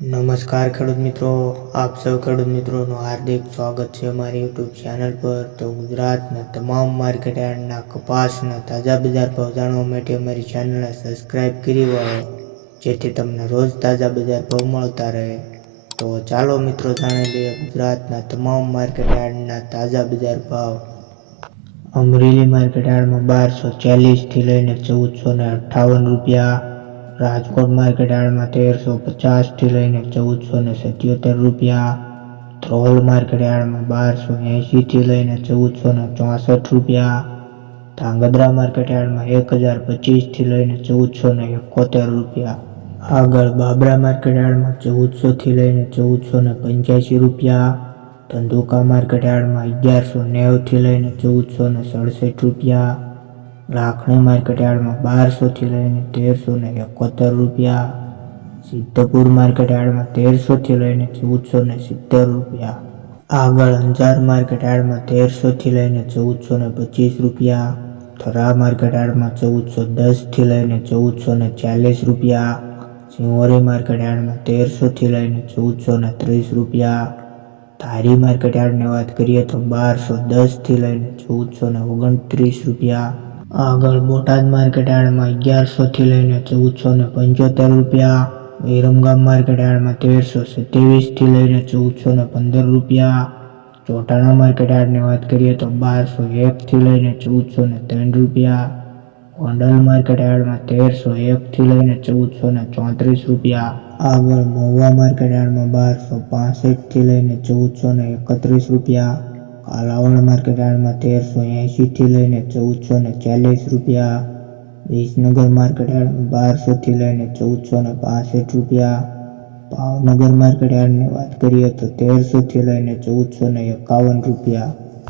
નમસ્કાર ખેડૂત મિત્રો, આપ સૌ ખેડૂત મિત્રોનું હાર્દિક સ્વાગત છે અમારી યુટ્યુબ ચેનલ પર. તો ગુજરાતના તમામ માર્કેટ યાર્ડના કપાસના તાજા બજાર ભાવ જાણવા માટે અમારી ચેનલને સબસ્ક્રાઈબ કરી વાળો જેથી તમને રોજ તાજા બજાર ભાવ મળતા રહે. તો ચાલો મિત્રો જાણી લઈએ ગુજરાતના તમામ માર્કેટ યાર્ડના તાજા બજાર ભાવ. અમરેલી માર્કેટ યાર્ડમાં બારસો ચાલીસથી લઈને ચૌદસો ને અઠ્ઠાવન રૂપિયા રાજકોટ માર્કેટ યાર્ડમાં તેરસો પચાસથી લઈને ચૌદસો ને સત્યોતેર રૂપિયા. ધ્રોલ માર્કેટ યાર્ડમાં બારસો એંશીથી લઈને ચૌદસો ને ચોસઠ રૂપિયા. ધાંગધ્રા માર્કેટ યાર્ડમાં એક હજાર પચીસથી લઈને ચૌદસો ને એકોતેર રૂપિયા. આગળ બાબરા માર્કેટ યાર્ડમાં ચૌદસોથી લઈને ચૌદસો ને પંચ્યાસી રૂપિયા. ધંધુકા માર્કેટ યાર્ડમાં અગિયારસો નેવથી લઈને ચૌદસો ને સડસઠ રૂપિયા. લાખણી માર્કેટ બારસોથી લઈને તેરસો ને એકોતેર રૂપિયા. સિદ્ધપુર માર્કેટ યાર્ડમાં તેરસોથી લઈને ચૌદસો ને સિત્તેર રૂપિયા. આગળ અંજાર માર્કેટ યાર્ડમાં તેરસોથી લઈને ચૌદસો ને પચીસ રૂપિયા. થરા માર્કેટ યાર્ડમાં ચૌદસો દસથી લઈને ચૌદસો ને ચાલીસ રૂપિયા. સિંહોરી માર્કેટ તેરસોથી લઈને ચૌદસો ને ત્રીસ રૂપિયા. ધારી માર્કેટ વાત કરીએ તો બારસો દસથી લઈને ચૌદસો ને ઓગણત્રીસ રૂપિયા. આગળ બોટાદ માર્કેટ યાર્ડમાં અગિયારસોથી લઈને ચૌદસો ને પંચોતેર રૂપિયા વિરમગામ માર્કેટ યાર્ડમાં તેરસો સત્યાવીસથી લઈને ચૌદસો ને પંદર રૂપિયા. ચોટાણા માર્કેટ યાર્ડની વાત કરીએ તો બારસો એકથી લઈને ચૌદસો ને ત્રણ રૂપિયા. ગોંડલ માર્કેટ યાર્ડમાં તેરસો એકથી લઈને ચૌદસો ને ચોત્રીસ રૂપિયા. આગળ મહુવા માર્કેટ યાર્ડમાં બારસો પાસઠથી લઈને ચૌદસો ને એકત્રીસ રૂપિયા. કાલાવડ માર્કેટ યાર્ડમાં તેરસો એંશીથી લઈને ચૌદસો ને ચાલીસ રૂપિયા. વિસનગર માર્કેટ યાર્ડમાં બારસોથી લઈને ચૌદસો ને પાસઠ રૂપિયા. ભાવનગર માર્કેટયાર્ડની વાત કરીએ તો તેરસોથી લઈને ચૌદસો ને એકાવન રૂપિયા.